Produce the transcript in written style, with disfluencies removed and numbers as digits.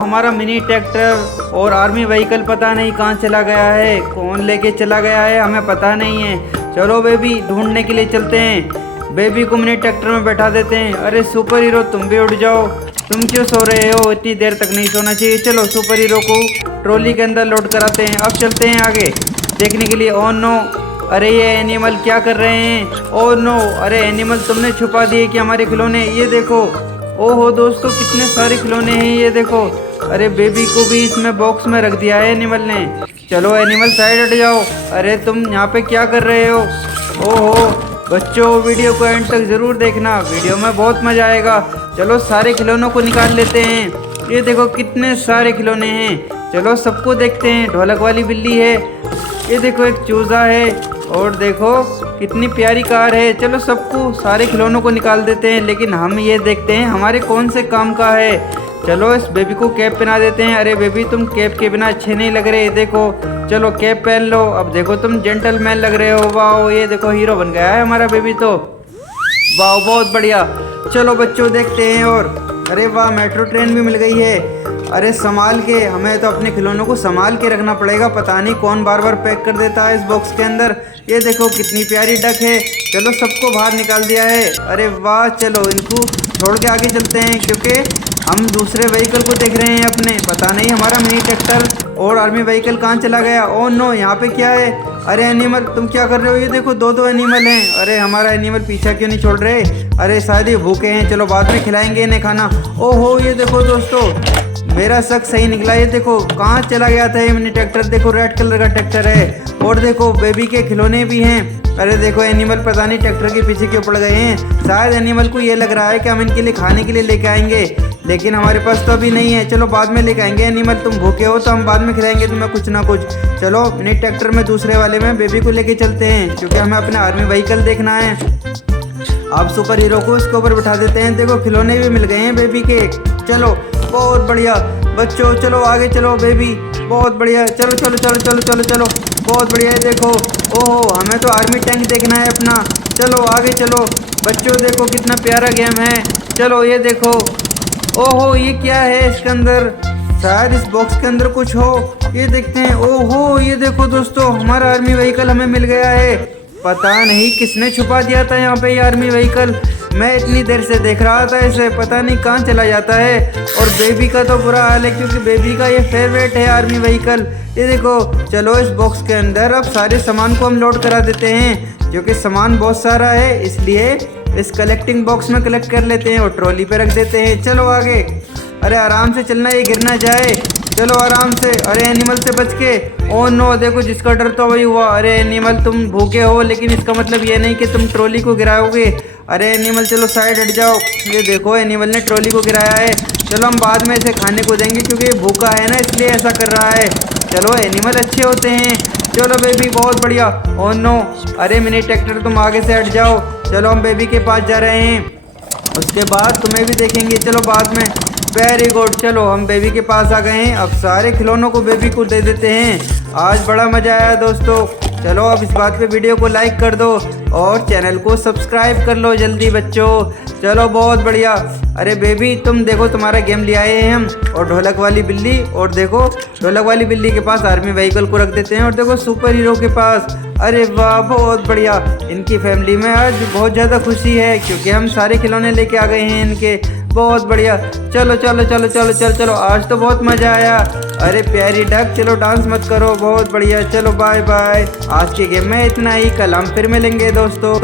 हमारा mini tractor और army vehicle पता नहीं कहाँ चला गया है, कौन लेके चला गया है हमें पता नहीं है। चलो बेबी ढूंढने के लिए चलते हैं। बेबी को मिनी ट्रैक्टर में बैठा देते हैं। अरे सुपर हीरो तुम भी उठ जाओ, तुम क्यों सो रहे हो? इतनी देर तक नहीं सोना चाहिए। चलो सुपर हीरो को ट्रॉली के अंदर लोड कराते हैं। अब चलते हैं आगे देखने के लिए। ओह नो, अरे ये एनिमल क्या कर रहे हैं? ओह नो, अरे एनिमल तुमने छुपा दिए कि हमारे खिलौने। ये देखो, ओहो दोस्तों कितने सारे खिलौने हैं, ये देखो। अरे बेबी को भी इसमें बॉक्स में रख दिया है एनिमल ने। चलो एनिमल साइड हट जाओ। अरे तुम यहाँ पे क्या कर रहे हो? ओहो बच्चों, वीडियो को एंड तक ज़रूर देखना, वीडियो में बहुत मज़ा आएगा। चलो सारे खिलौनों को निकाल लेते हैं। ये देखो कितने सारे खिलौने हैं। चलो सबको देखते हैं। ढोलक वाली बिल्ली है, ये देखो एक चूज़ा है, और देखो कितनी प्यारी कार है। चलो सबको सारे खिलौनों को निकाल देते हैं, लेकिन हम ये देखते हैं हमारे कौन से काम का है। चलो इस बेबी को कैप पहना देते हैं। अरे बेबी तुम कैप के बिना अच्छे नहीं लग रहे, देखो। चलो कैप पहन लो। अब देखो तुम जेंटलमैन लग रहे हो। वाह, ये देखो हीरो बन गया है हमारा बेबी तो। वाह बहुत बढ़िया। चलो बच्चों देखते हैं। और अरे वाह, मेट्रो ट्रेन भी मिल गई है। अरे संभाल के, हमें तो अपने खिलौनों को संभाल के रखना पड़ेगा। पता नहीं कौन बार बार पैक कर देता है इस बॉक्स के अंदर। ये देखो कितनी प्यारी डक है। चलो सबको बाहर निकाल दिया है। अरे वाह, चलो इनको छोड़ के आगे चलते हैं, क्योंकि हम दूसरे व्हीकल को देख रहे हैं अपने। पता नहीं हमारा मिनी ट्रैक्टर और आर्मी व्हीकल कहाँ चला गया। ओह नो, यहाँ पे क्या है? अरे एनिमल तुम क्या कर रहे हो? ये देखो दो एनिमल हैं। अरे हमारा एनिमल पीछा क्यों नहीं छोड़ रहे? अरे शायद ये भूखे हैं। चलो बाद में खिलाएंगे इन्हें खाना। ओहो ये देखो दोस्तों, मेरा शक सही निकला। ये देखो कहाँ चला गया था ये मिनी ट्रैक्टर। देखो रेड कलर का ट्रैक्टर है, और देखो बेबी के खिलौने भी हैं। अरे देखो एनिमल पता नहीं ट्रैक्टर के पीछे क्यों पड़ गए हैं। शायद एनिमल को ये लग रहा है कि हम इनके लिए खाने के लिए लेके आएंगे, लेकिन हमारे पास तो अभी नहीं है। चलो बाद में लेके आएंगे। एनिमल तुम भूखे हो तो हम बाद में खिलाएंगे तुम्हें कुछ ना कुछ। चलो मिनी ट्रैक्टर में दूसरे वाले में बेबी को लेके चलते हैं, क्योंकि हमें अपना आर्मी व्हीकल देखना है। अब सुपर हीरो को इसके ऊपर बिठा देते हैं। देखो खिलौने भी मिल गए हैं बेबी के। चलो बहुत बढ़िया बच्चों, चलो आगे चलो बेबी, बहुत बढ़िया। चलो चलो चलो चलो चलो चलो, बहुत बढ़िया है। देखो ओहो, हमें तो आर्मी टैंक देखना है अपना। चलो आगे चलो बच्चों, देखो कितना प्यारा गेम है। चलो ये देखो, ओहो ये क्या है इसके अंदर? शायद इस बॉक्स के अंदर कुछ हो, ये देखते हैं। ओहो ये देखो दोस्तों, हमारा आर्मी व्हीकल हमें मिल गया है। पता नहीं किसने छुपा दिया था यहाँ पे ये आर्मी व्हीकल। मैं इतनी देर से देख रहा था इसे, पता नहीं कहाँ चला जाता है। और बेबी का तो बुरा हाल है, क्योंकि बेबी का ये फेवरेट है आर्मी व्हीकल। ये देखो, चलो इस बॉक्स के अंदर अब सारे सामान को हम लोड करा देते हैं, क्योंकि सामान बहुत सारा है, इसलिए इस कलेक्टिंग बॉक्स में कलेक्ट कर लेते हैं और ट्रॉली पे रख देते हैं। चलो आगे। अरे आराम से चलना, ये गिर ना जाए। चलो आराम से। अरे एनिमल से बच के। ओह नो, देखो जिसका डर तो वही हुआ। अरे एनिमल तुम भूखे हो, लेकिन इसका मतलब ये नहीं कि तुम ट्रॉली को गिराओगे। अरे एनिमल चलो साइड हट जाओ। ये देखो एनिमल ने ट्रॉली को गिराया है। चलो हम बाद में इसे खाने को देंगे, क्योंकि ये भूखा है ना, इसलिए ऐसा कर रहा है। चलो एनिमल अच्छे होते हैं। चलो बेबी बहुत बढ़िया। ओह नो, अरे मिनी ट्रैक्टर तुम आगे से हट जाओ। चलो हम बेबी के पास जा रहे हैं, उसके बाद तुम्हें भी देखेंगे। चलो बाद में। Very good. चलो हम बेबी के पास आ गए हैं। अब सारे खिलौनों को बेबी को दे देते हैं। आज बड़ा मज़ा आया दोस्तों। चलो अब इस बात पे वीडियो को लाइक कर दो और चैनल को सब्सक्राइब कर लो जल्दी बच्चों। चलो बहुत बढ़िया। अरे बेबी तुम देखो, तुम्हारा गेम ले आए हैं हम, और ढोलक वाली बिल्ली। और देखो ढोलक वाली बिल्ली के पास आर्मी व्हीकल को रख देते हैं, और देखो सुपर हीरो के पास। अरे वाह बहुत बढ़िया। इनकी फैमिली में आज बहुत ज़्यादा खुशी है, क्योंकि हम सारे खिलौने लेके आ गए हैं इनके। बहुत बढ़िया। चलो चलो चलो चलो चलो चलो, आज तो बहुत मज़ा आया। अरे प्यारी डक, चलो डांस मत करो। बहुत बढ़िया। चलो बाय बाय। आज के गेम में इतना ही, कल हम फिर मिलेंगे दोस्तों।